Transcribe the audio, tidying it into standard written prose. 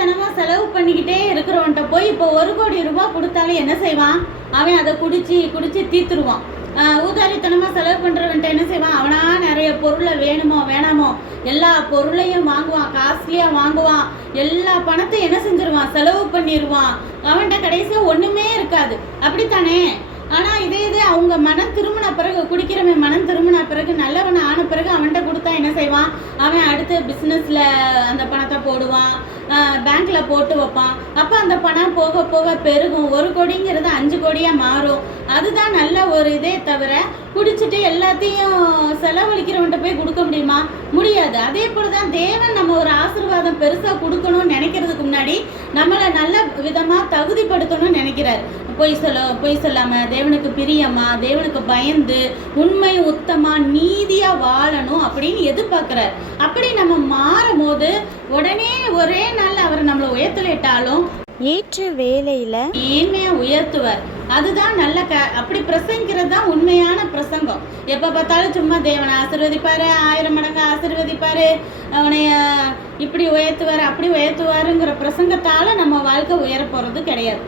ஊதாரித்தனமாக செலவு பண்ணிக்கிட்டே இருக்கிறவன்ட்ட போய் இப்போ 1,00,00,000 கொடுத்தாலும் என்ன செய்வான்? அவன் அதை குடிச்சு தீத்துருவான். ஊதாரித்தனமாக செலவு பண்ணுறவன்ட்ட என்ன செய்வான்? அவனா நிறைய பொருளை வேணுமோ வேணாமோ எல்லா பொருளையும் வாங்குவான், காஸ்ட்லியாக வாங்குவான், எல்லா பணத்தையும் என்ன செஞ்சிருவான்? செலவு பண்ணிடுவான். அவன்கிட்ட கடைசியாக ஒன்றுமே இருக்காது. அப்படித்தானே? ஆனால் இதே அவங்க மனம் திரும்பின பிறகு, குடிக்கிறவன் மனம் திரும்பின பிறகு, நல்லவன் ஆன பிறகு அவன்கிட்ட கொடுத்தா என்ன செய்வான்? அவன் அடுத்து பிஸ்னஸில் அந்த பணத்தை போடுவான், பேங்க்கில் போட்டு வைப்பான். அப்போ அந்த பணம் போக போக பெருகும். 1 கோடிங்கிறது 5 கோடியாக மாறும். அதுதான் நல்ல ஒரு இதே தவிர குடிச்சிட்டு எல்லாத்தையும் செலவழிக்கிறவன்ட்ட போய் கொடுக்க முடியுமா? முடியாது. அதே போல் தான் தேவன் நம்ம ஒரு ஆசீர்வாதம் பெருசாக கொடுக்கணும்னு நினைக்கிறதுக்கு முன்னாடி நம்மளை நல்ல விதமாக தகுதிப்படுத்தணும்னு நினைக்கிறார். பொய் சொல்லாமல், தேவனுக்கு பிரியமா, தேவனுக்கு பயந்து, உண்மை உத்தமா நீதியாக வாழணும் அப்படின்னு எதிர்பார்க்குறார். அப்படி நம்ம மாறும் போது உடனே ஒரே நாள் அவர் நம்மளை உயர்த்தலிட்டாலும் ஏற்ற வேலையில் ஏன்மையாக உயர்த்துவார். அதுதான் நல்ல அப்படி பிரசங்கிறது தான் உண்மையான பிரசங்கம். எப்போ பார்த்தாலும் சும்மா தேவனை ஆசீர்வதிப்பார், 1000 மடங்கு ஆசீர்வதிப்பார், அவனை இப்படி உயர்த்துவார் அப்படி உயர்த்துவாருங்கிற பிரசங்கத்தால் நம்ம வாழ்க்கை உயர போகிறது கிடையாது.